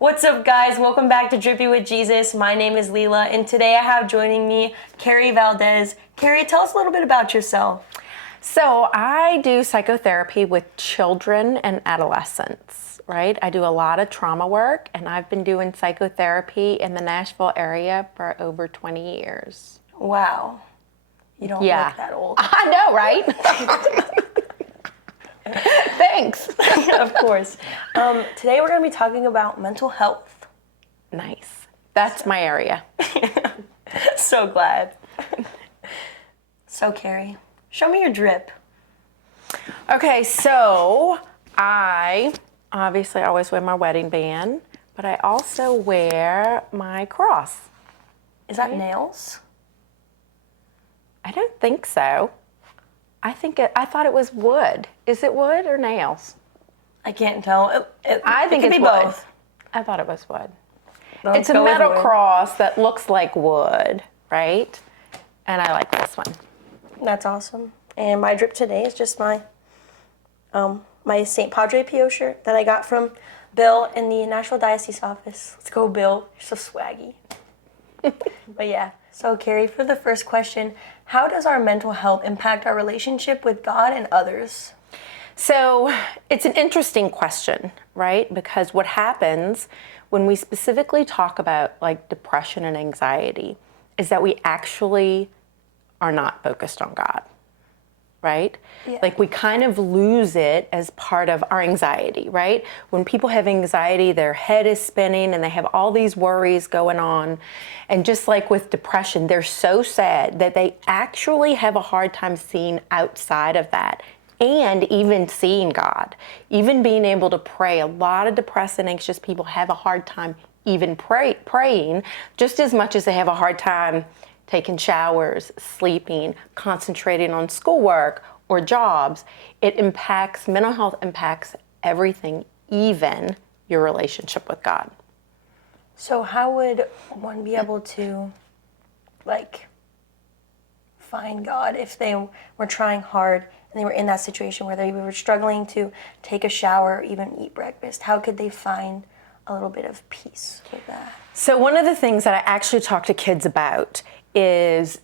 What's up, guys? Welcome back to Drippy with Jesus. My name is Leelah, and today I have joining me Kary Valdez. Kary, tell us a little bit about yourself. So I do psychotherapy with children and adolescents, right? I do a lot of trauma work, and I've been doing psychotherapy in the Nashville area for over 20 years. Wow. You don't look that old. I know, right? Thanks. Of course. Today we're going to be talking about mental health. Nice. That's my area. So glad. So, Kary, show me your drip. Okay, so I obviously always wear my wedding band, but I also wear my cross. Is that nails? I don't think so. I thought it was wood. Is it wood or nails? I can't tell. I think it it's could be wood. both. I thought it was wood. Let's It's a go with metal wood. cross that looks like wood, right? And I like this one. That's awesome. And my drip today is just my my St. Padre Pio shirt that I got from Bill in the Nashville Diocese office. Let's go, Bill. You're so swaggy. But yeah. So, Kary, for the first question, how does our mental health impact our relationship with God and others? So it's an interesting question, right? Because what happens when we specifically talk about like depression and anxiety is that we actually are not focused on God, right? Yeah. Like we kind of lose it as part of our anxiety, right? When people have anxiety, their head is spinning and they have all these worries going on. And just like with depression, they're so sad that they actually have a hard time seeing outside of that and even seeing God, even being able to pray. A lot of depressed and anxious people have a hard time even praying just as much as they have a hard time taking showers, sleeping, concentrating on schoolwork or jobs. It impacts, mental health impacts everything, even your relationship with God. So how would one be able to, like, find God if they were trying hard and they were in that situation where they were struggling to take a shower or even eat breakfast? How could they find a little bit of peace with that? So one of the things that I actually talk to kids about is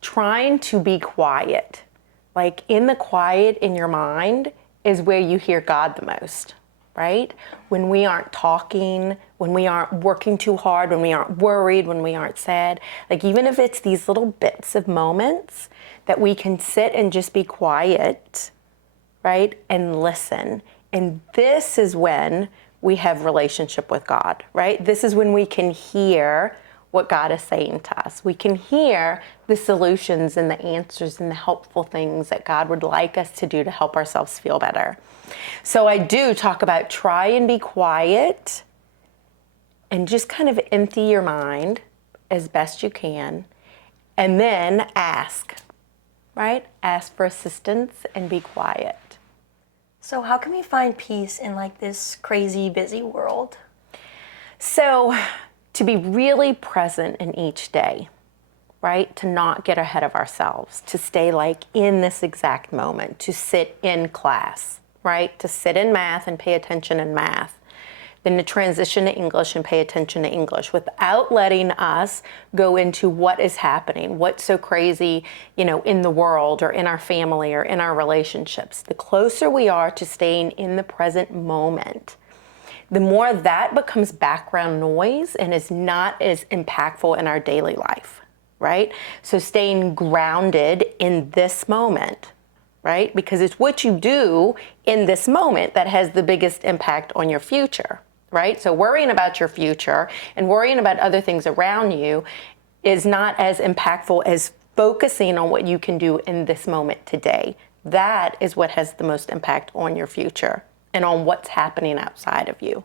trying to be quiet. Like in the quiet in your mind is where you hear God the most, right? When we aren't talking, when we aren't working too hard, when we aren't worried, when we aren't sad, like even if it's these little bits of moments that we can sit and just be quiet, right? And listen. And this is when we have relationship with God, right? This is when we can hear what God is saying to us. We can hear the solutions and the answers and the helpful things that God would like us to do to help ourselves feel better. So I do talk about try and be quiet and just kind of empty your mind as best you can, and then ask, right? Ask for assistance and be quiet. So how can we find peace in like this crazy, busy world? So to be really present in each day, right? To not get ahead of ourselves, to stay like in this exact moment, to sit in class, right? To sit in math and pay attention in math. Then to transition to English and pay attention to English without letting us go into what is happening, what's so crazy, in the world or in our family or in our relationships. The closer we are to staying in the present moment, the more that becomes background noise and is not as impactful in our daily life, right? So staying grounded in this moment, right? Because it's what you do in this moment that has the biggest impact on your future, right? So worrying about your future and worrying about other things around you is not as impactful as focusing on what you can do in this moment today. That is what has the most impact on your future and on what's happening outside of you.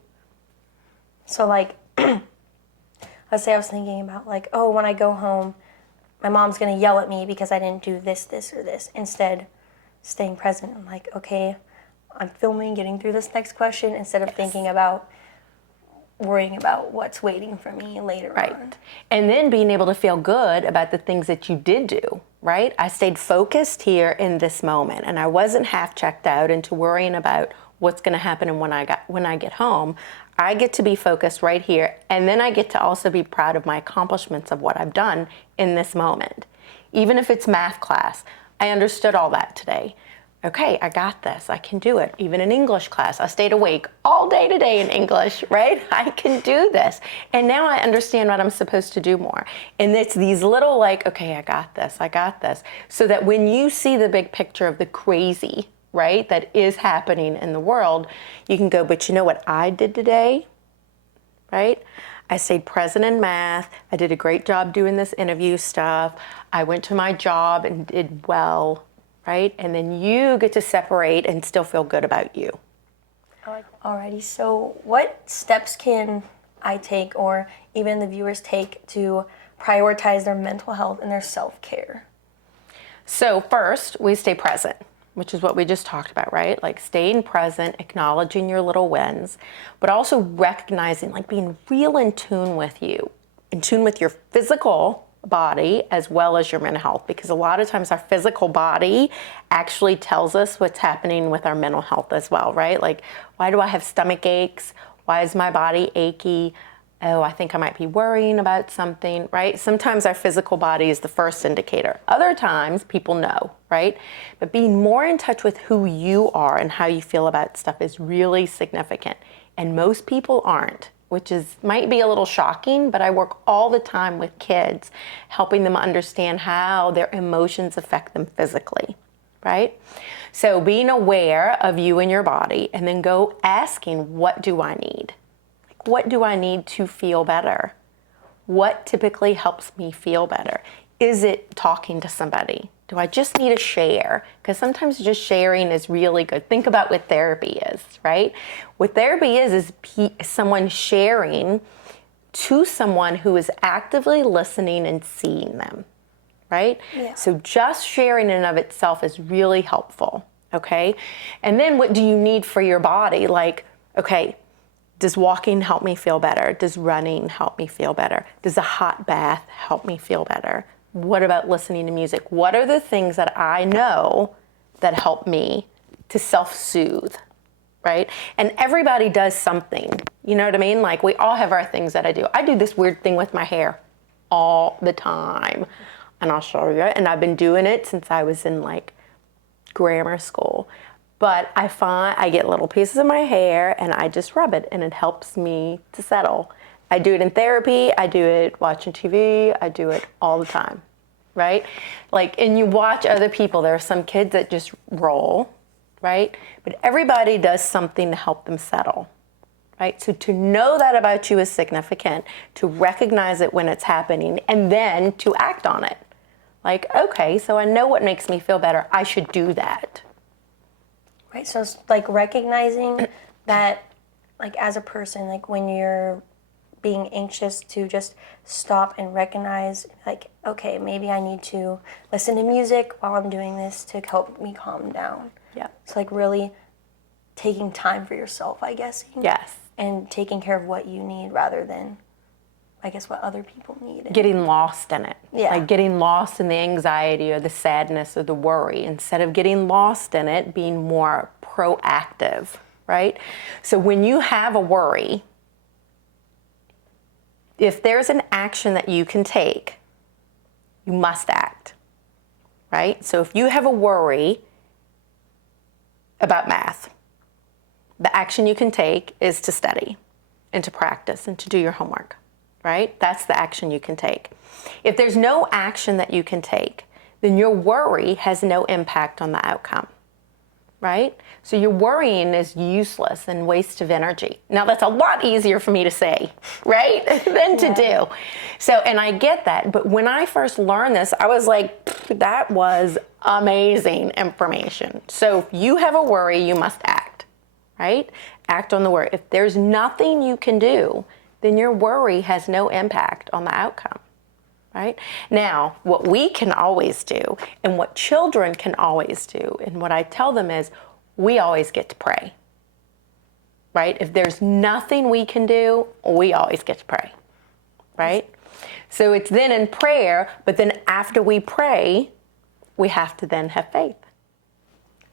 So like, let's say I was thinking about like, oh, when I go home, my mom's gonna yell at me because I didn't do this, or this. Instead, staying present, I'm like, okay, I'm filming, getting through this next question instead of thinking about worrying about what's waiting for me later on. And then being able to feel good about the things that you did do, right? I stayed focused here in this moment, and I wasn't half checked out into worrying about what's going to happen and when I get home. I get to be focused right here, and then I get to also be proud of my accomplishments of what I've done in this moment. Even if it's math class, I understood all that today. Okay, I got this, I can do it. Even in English class, I stayed awake all day today in English, right? I can do this. And now I understand what I'm supposed to do more. And it's these little like, okay, I got this. So that when you see the big picture of the crazy, right, that is happening in the world, you can go, but you know what I did today, right? I stayed present in math. I did a great job doing this interview stuff. I went to my job and did well, right? And then you get to separate and still feel good about you. Alrighty, so what steps can I take, or even the viewers take, to prioritize their mental health and their self-care? So first, we stay present, which is what we just talked about, right? Like staying present, acknowledging your little wins, but also recognizing, like being real in tune with you, in tune with your physical body as well as your mental health, because a lot of times our physical body actually tells us what's happening with our mental health as well, right? Like, why do I have stomach aches? Why is my body achy? Oh, I think I might be worrying about something, right? Sometimes our physical body is the first indicator. Other times people know, right? But being more in touch with who you are and how you feel about stuff is really significant. And most people aren't, which might be a little shocking, but I work all the time with kids, helping them understand how their emotions affect them physically, right? So being aware of you and your body, and then go asking, what do I need? Like, what do I need to feel better? What typically helps me feel better? Is it talking to somebody? Do I just need to share? Because sometimes just sharing is really good. Think about what therapy is, right? What therapy is someone sharing to someone who is actively listening and seeing them, right? Yeah. So just sharing in and of itself is really helpful, okay? And then what do you need for your body? Like, okay, does walking help me feel better? Does running help me feel better? Does a hot bath help me feel better? What about listening to music? What are the things that I know that help me to self-soothe, right? And everybody does something, you know what I mean? Like, we all have our things that I do. I do this weird thing with my hair all the time, and I'll show you. And I've been doing it since I was in like grammar school. But I find I get little pieces of my hair and I just rub it, and it helps me to settle. I do it in therapy, I do it watching TV, I do it all the time, right? Like, and you watch other people, there are some kids that just roll, right? But everybody does something to help them settle, right? So to know that about you is significant, to recognize it when it's happening, and then to act on it. Like, okay, so I know what makes me feel better, I should do that. Right, so it's like recognizing that, like, as a person, like when you're being anxious, to just stop and recognize, like, okay, maybe I need to listen to music while I'm doing this to help me calm down. Yeah. It's like really taking time for yourself, I guess. Yes. And taking care of what you need rather than, I guess, what other people need. Getting lost in it. Yeah. Like getting lost in the anxiety or the sadness or the worry. Instead of getting lost in it, being more proactive, right? So when you have a worry, if there's an action that you can take, you must act, right? So if you have a worry about math, the action you can take is to study and to practice and to do your homework, right? That's the action you can take. If there's no action that you can take, then your worry has no impact on the outcome, right? So your worrying is useless and waste of energy. Now that's a lot easier for me to say, right, than to do. So, and I get that, but when I first learned this, I was like, that was amazing information. So if you have a worry, you must act, right? Act on the worry. If there's nothing you can do, then your worry has no impact on the outcome, right? Now, what we can always do, and what children can always do, and what I tell them is, we always get to pray, right? If there's nothing we can do, we always get to pray, right? So it's then in prayer, but then after we pray, we have to then have faith.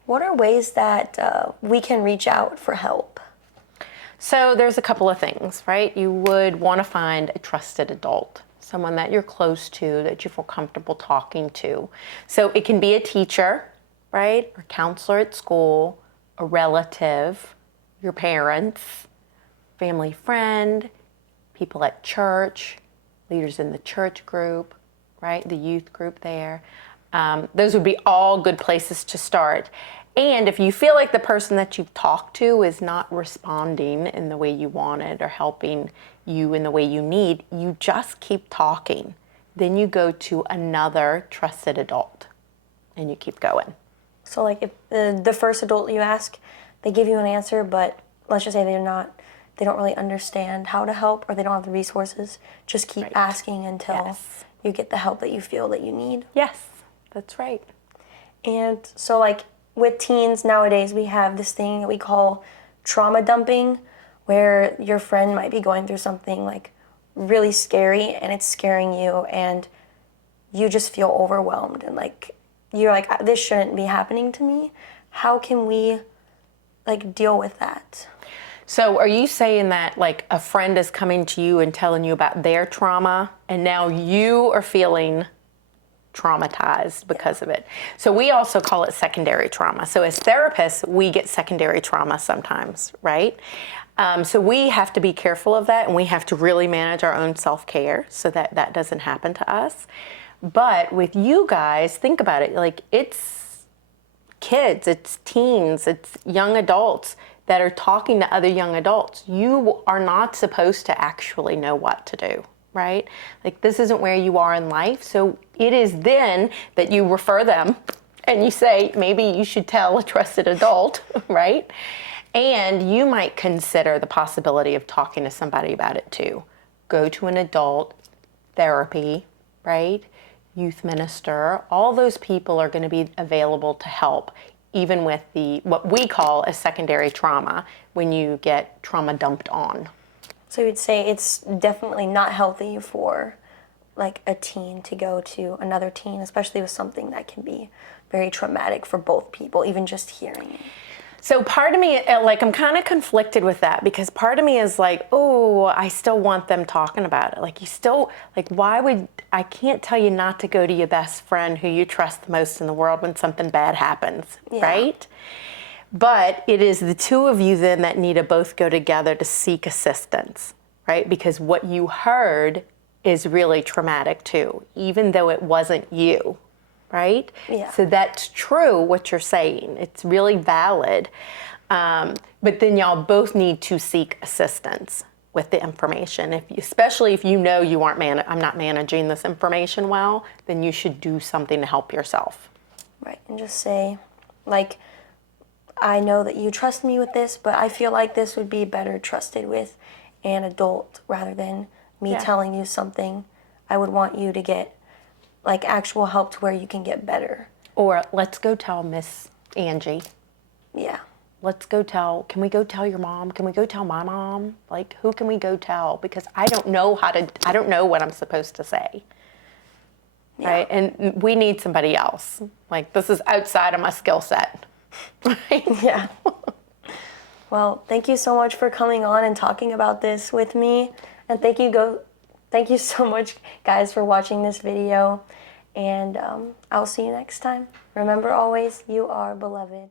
What are ways that we can reach out for help? So there's a couple of things, right? You would want to find a trusted adult, someone that you're close to, that you feel comfortable talking to. So it can be a teacher, right? Or counselor at school, a relative, your parents, family friend, people at church, leaders in the church group, right? The youth group there. Those would be all good places to start. And if you feel like the person that you've talked to is not responding in the way you wanted or helping you in the way you need, you just keep talking. Then you go to another trusted adult and you keep going. So like if the first adult you ask, they give you an answer, but let's just say they don't really understand how to help or they don't have the resources, just keep asking until you get the help that you feel that you need. Yes, that's right. And so like with teens nowadays, we have this thing that we call trauma dumping, where your friend might be going through something like really scary and it's scaring you and you just feel overwhelmed and like you're like, this shouldn't be happening to me. How can we like deal with that? So are you saying that like a friend is coming to you and telling you about their trauma and now you are feeling traumatized because of it? So we also call it secondary trauma. So as therapists, we get secondary trauma sometimes, right? So we have to be careful of that and we have to really manage our own self-care so that that doesn't happen to us. But with you guys, think about it, like it's kids, it's teens, it's young adults that are talking to other young adults. You are not supposed to actually know what to do, right? Like this isn't where you are in life. So it is then that you refer them and you say, maybe you should tell a trusted adult, right? And you might consider the possibility of talking to somebody about it too. Go to an adult therapy, right? Youth minister, all those people are going to be available to help, even with the what we call a secondary trauma when you get trauma dumped on. So you'd say it's definitely not healthy for like a teen to go to another teen, especially with something that can be very traumatic for both people, even just hearing it. So part of me, like I'm kind of conflicted with that because part of me is like, oh, I still want them talking about it. Like you still, like I can't tell you not to go to your best friend who you trust the most in the world when something bad happens, right? But it is the two of you then that need to both go together to seek assistance, right? Because what you heard is really traumatic too, even though it wasn't you. Right? Yeah. So that's true what you're saying. It's really valid. But then y'all both need to seek assistance with the information. Especially if you know you aren't I'm not managing this information well, then you should do something to help yourself. Right. And just say, like, I know that you trust me with this, but I feel like this would be better trusted with an adult rather than me telling you something. I would want you to get like actual help to where you can get better. Or let's go tell Miss Angie. Yeah. Can we go tell your mom? Can we go tell my mom? Like, who can we go tell? Because I don't know what I'm supposed to say. Yeah. Right? And we need somebody else. Like, this is outside of my skill set. Right? Yeah. Well, thank you so much for coming on and talking about this with me. And thank you so much, guys, for watching this video. And I'll see you next time. Remember always, you are beloved.